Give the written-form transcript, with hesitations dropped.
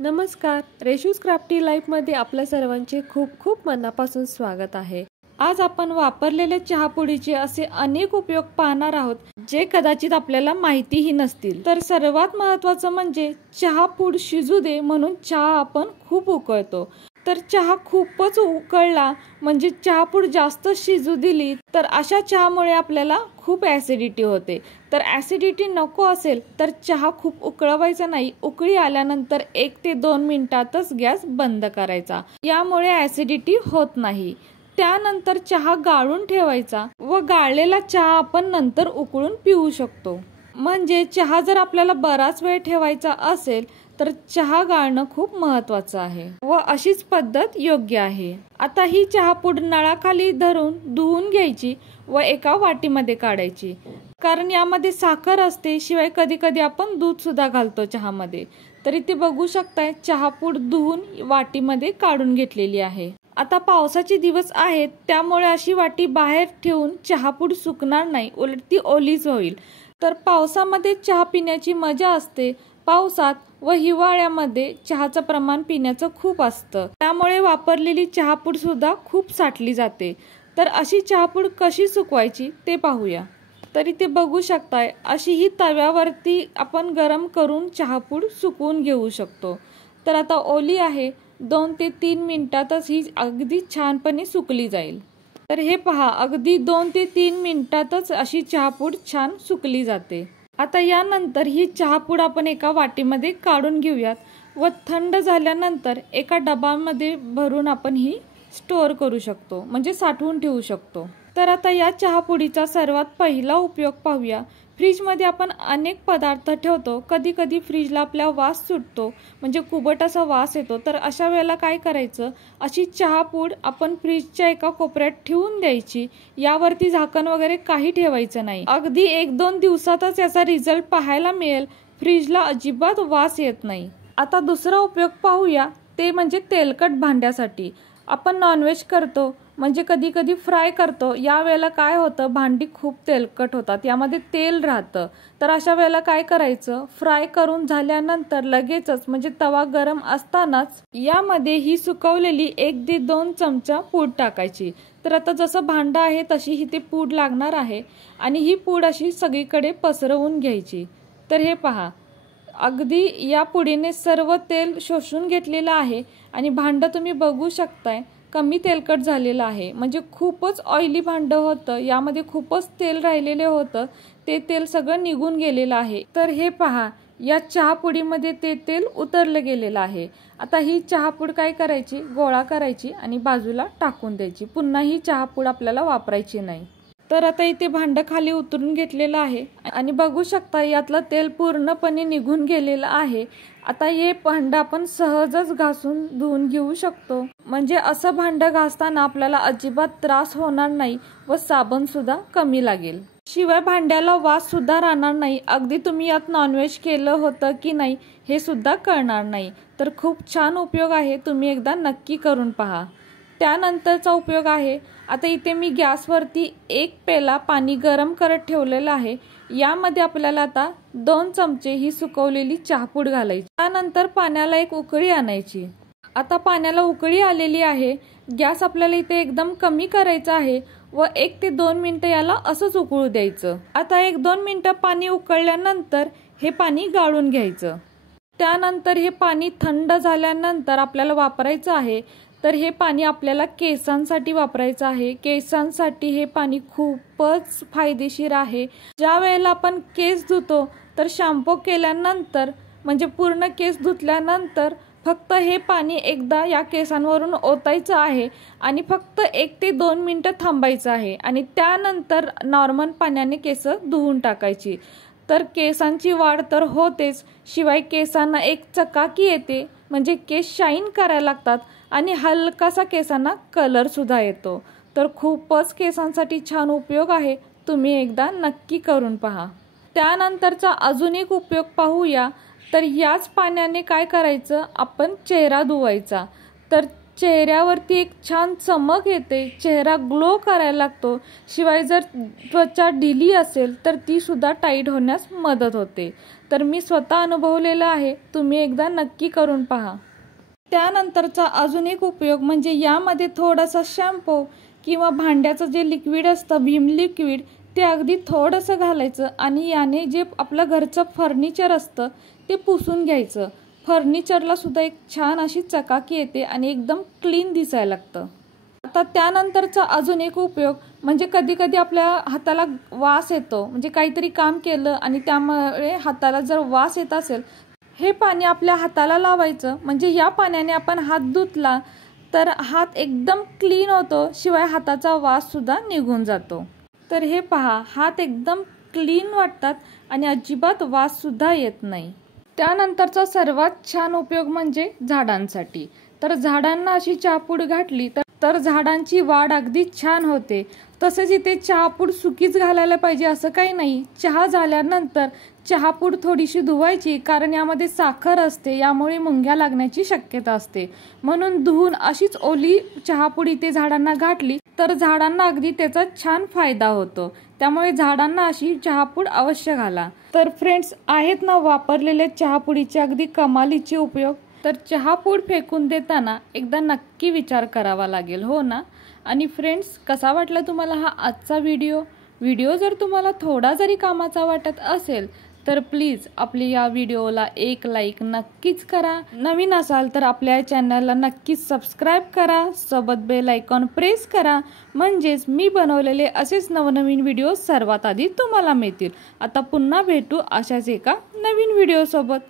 नमस्कार, रेशूज क्राफ्टी लाईफमध्ये आपल्या सर्वांचे खूप खूप मनापासून स्वागत आहे। आज आपण वापरलेल्या चहापुडीचे असे अनेक उपयोग पाहणार आहोत जे कदाचित आपल्याला माहितीही नसतील। तर सर्वात महत्त्वाचं म्हणजे चहापूड शिजू दे म्हणून चहा आपण खूप उकळतो। तर चहा खूपच उकळला म्हणजे चहापूड जास्त शिजू दिली तर अशा चहामुळे आपल्याला खूप ऍसिडिटी होते। तर ऍसिडिटी नको असेल तर चहा खूप उकळवायचा नाही, उकळी आल्यानंतर 1 ते 2 मिनिटातच गॅस बंद करायचा, यामुळे ऍसिडिटी होत नाही। त्यानंतर चहा गाळून ठेवायचा व गाळलेला चहा आपण नंतर उकळून पिऊ शकतो। म्हणजे चहा जर आपल्याला बराच वेळ ठेवायचा असेल तर चहा गाळणं खूप महत्त्वाचं आहे व अशीच पद्धत योग्य आहे। आता ही चहापूड नळाखाली धरून धुवून घ्यायची व एका वाटीमध्ये काढायची, कारण यामध्ये साखर असते, शिवाय कधी कधी आपण दूध सुद्धा घालतो चहामध्ये। तर इथे बघू शकताय चहापूड धुवून वाटीमध्ये काढून घेतलेली आहे। आता पावसाचे दिवस आहेत त्यामुळे अशी वाटी बाहेर ठेवून चहापूड सुकणार नाही, उलट ती ओलीच होईल। तर पावसामध्ये चहा पिण्याची मजा असते। पावसात व हिवाळ्यामध्ये चहाचं प्रमाण पिण्याचं खूप असतं, त्यामुळे वापरलेली चहापूड सुद्धा खूप साठली जाते। तर अशी चहापूड कशी सुकवायची ते पाहूया। तर इथे बघू शकताय अशी ही तव्यावरती आपण गरम करून चहापूड सुकवून घेऊ शकतो। तर आता ओली आहे, 2 ते 3 मिनिटातच ही अगदी छानपणे सुकली जाईल। तर हे पहा, अगदी 2 ते 3 मिनिटातच अशी चहापूड छान सुकली जाते। आता यानंतर ही चहापूड आपण एका वाटीमध्ये काढून घेऊयात व थंड झाल्यानंतर एका डबामध्ये भरून आपण ही स्टोअर करू शकतो, म्हणजे साठवून ठेवू शकतो। तर आता या चहापुडीचा सर्वात पहिला उपयोग पाहूया। फ्रीजमध्ये आपण अनेक पदार्थ ठेवतो, कधी कधी फ्रीजला आपला वास सुटतो, म्हणजे कुबट असा वास येतो। तर अशा वेळेला काय करायचं, अशी चहापूड आपण फ्रीजच्या एका कोपऱ्यात ठेवून द्यायची, यावरती झाकण वगैरे काही ठेवायचं नाही। अगदी 1-2 दिवसातच याचा रिझल्ट पाहायला मिळेल, फ्रीजला अजिबात वास येत नाही। आता दुसरा उपयोग पाहूया, ते म्हणजे तेलकट भांड्यासाठी। आपण नॉनव्हेज करतो, म्हणजे कधी कधी फ्राय करतो, या वेळेला काय होतं, भांडी खूप तेलकट होतात, यामध्ये तेल राहतं। तर अशा वेळेला काय करायचं, फ्राय करून झाल्यानंतर लगेचच म्हणजे तवा गरम असतानाच यामध्ये ही सुकवलेली 1 ते 2 चमचा पूड टाकायची। तर आता जसं भांडं आहे तशी ही ते पूड लागणार आहे आणि ही पूड अशी सगळीकडे पसरवून घ्यायची। तर हे पहा, अगदी या पुडीने सर्व तेल शोषून घेतलेलं आहे आणि भांडं तुम्ही बघू शकताय कमी तेलकट झालेलं आहे, म्हणजे खूपच ऑइली भांडं होतं, यामध्ये खूपच तेल राहिलेले होतं, ते तेल सगळं निघून गेलेलं आहे। तर हे पहा, या चहापुडीमध्ये ते तेल उतरलं गेलेलं आहे। आता ही चहापूड काय करायची, गोळा करायची आणि बाजूला टाकून द्यायची, पुन्हा ही चहापूड आपल्याला वापरायची नाही। तर आता इथे भांडं खाली उतरून घेतलेलं आहे आणि बघू शकता यातलं तेल पूर्णपणे निघून गेलेलं आहे। आता हे भांडं आपण सहजच घासून धुवून घेऊ शकतो, म्हणजे असं भांडं घासताना आपल्याला अजिबात त्रास होणार नाही व साबण सुद्धा कमी लागेल। शिवाय भांड्याला वास सुद्धा राहणार नाही, अगदी तुम्ही यात नॉनव्हेज केलं होतं की नाही हे सुद्धा कळणार नाही। तर खूप छान उपयोग आहे, तुम्ही एकदा नक्की करून पहा। त्यानंतरचा उपयोग आहे, आता इथे मी गॅसवरती 1 पेला पाणी गरम करत ठेवलेलं आहे, यामध्ये आपल्याला आता 2 चमचे ही सुकवलेली चहापूड घालायची। त्यानंतर पाण्याला एक उकळी आणायची। आता पाण्याला उकळी आलेली आहे, गॅस आपल्याला इथे एकदम कमी करायचा आहे व 1 ते 2 मिनिटं याला असंच उकळू द्यायचं। आता 1-2 मिनिटं पाणी उकळल्यानंतर हे पाणी गाळून घ्यायचं। त्यानंतर हे पाणी थंड झाल्यानंतर आपल्याला वापरायचं आहे। तर हे पाणी आपल्याला केसांसाठी वापरायचं आहे, केसांसाठी हे पाणी खूपच फायदेशीर आहे। ज्या वेळेला आपण केस धुतो तर शॅम्पू केल्यानंतर म्हणजे पूर्ण केस धुतल्यानंतर फक्त हे पाणी एकदा या केसांवरून ओतायचं आहे आणि फक्त 1 ते 2 मिनिटं थांबायचं आहे आणि त्यानंतर नॉर्मल पाण्याने केस धुवून टाकायची। तर केसांची वाढ तर होतेच, शिवाय केसांना एक चकाकी येते, म्हणजे केस शाईन करायला लागतात आणि हलकासा केसांना कलर सुद्धा येतो। तर खूपच केसांसाठी छान उपयोग आहे, तुम्ही एकदा नक्की करून पहा। त्यानंतरचा अजून एक उपयोग पाहूया। तर याच पाण्याने काय करायचं, आपण चेहरा धुवायचा। तर चेहऱ्यावरती एक छान चमक येते, चेहरा ग्लो करायला लागतो. शिवाय जर त्वचा ढिली असेल तर ती सुद्धा टाईट होण्यास मदत होते. तर मी स्वतः अनुभवलेलं आहे, तुम्ही एकदा नक्की करून पहा. त्यानंतरचा अजून एक उपयोग म्हणजे यामध्ये थोडासा शॅम्पू किंवा भांड्याचं जे लिक्विड असतं भीम लिक्विड ते अगदी थोडंसं घालायचं आणि याने जे आपलं घरचं फर्निचर असतं ते पुसून घ्यायचं. फर्निचरला सुद्धा एक छान अशी चकाकी येते आणि एकदम क्लीन दिसायला लागतं. आता त्यानंतरचा अजून एक उपयोग म्हणजे कधी कधी आपल्या हाताला वास येतो, म्हणजे काहीतरी काम केलं आणि त्यामुळे हाताला जर वास येत असेल, हे पाणी आपल्या हाताला लावायचं. म्हणजे या पाण्याने आपण हात धुतला तर हात एकदम क्लीन होतो, शिवाय हाताचा वास सुद्धा निघून जातो. तर हे पहा, हात एकदम क्लीन वाटतात आणि अजिबात वास सुद्धा येत नाही. त्यानंतरचा सर्वात छान उपयोग म्हणजे झाडांसाठी. तर झाडांना अशी चहापूड घातली तर झाडांची वाढ अगदी छान होते. तसेच इथे चहापूड सुकीच घालायला पाहिजे असं काही नाही. चहा झाल्यानंतर चहापूड थोडीशी धुवायची, कारण यामध्ये साखर असते, यामुळे मुंग्या लागण्याची शक्यता असते. म्हणून धुवून अशीच ओली चहापूड इथे झाडांना घातली तर झाडांना अगदी त्याचा छान फायदा होतो. त्यामुळे झाडांना अशी चहापूड अवश्य घाला. तर फ्रेंड्स, आहेत ना वापरलेले चहापुडीचे अगदी कमालीचे उपयोग. तर चहापूड फेकून देताना एकदा नक्की विचार करावा लागेल, हो ना. आणि फ्रेंड्स, कसा वाटला तुम्हाला हा आजचा व्हिडिओ जर तुम्हाला थोडा जरी कामाचा वाटत असेल तर प्लीज आपल्या या व्हिडिओला एक लाईक नक्कीच करा. नवीन असाल तर आपल्या चॅनलला नक्कीच सबस्क्राईब करा, सोबत बेल आयकॉन प्रेस करा, म्हणजेच मी बनवलेले असेच नवनवीन व्हिडिओ सर्वात आधी तुम्हाला मिळतील. आता पुन्हा भेटू अशाच एका नवीन व्हिडिओ सोबत.